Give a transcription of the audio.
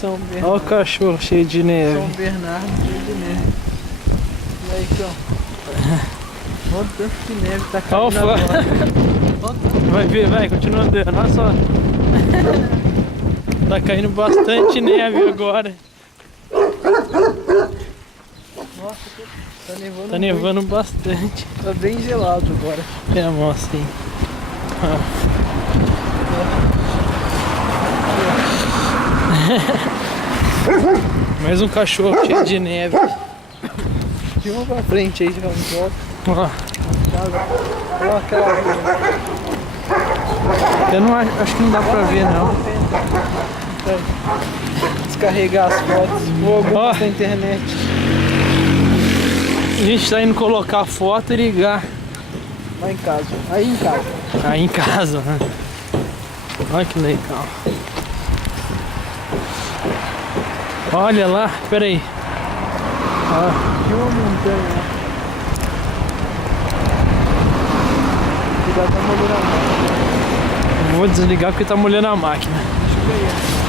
São Bernardo. Olha o cachorro cheio de neve. São Bernardo cheio de neve. E aí, cão? Olha o tanto de neve tá Olha o caindo agora. Vai ver, vai, continua andando, olha só. Tá caindo bastante neve agora. Nossa, tá nevando Tá nevando bastante. Tá bem gelado agora. É, mostra aí. Mais um cachorro cheio de neve. Tinha uma pra frente aí, já volta. Ó, Olha a cara. eu não acho que não dá pra ver não. Descarregar as fotos. Vou Ó. botar na internet. A gente tá indo colocar a foto e ligar Lá em casa. Aí em casa. aí em casa, né? Olha que legal. Olha lá, peraí. Ó, Tinha uma montanha lá. Cuidado, tá molhando a mão. vou desligar porque tá molhando a máquina. Deixa eu ver aí.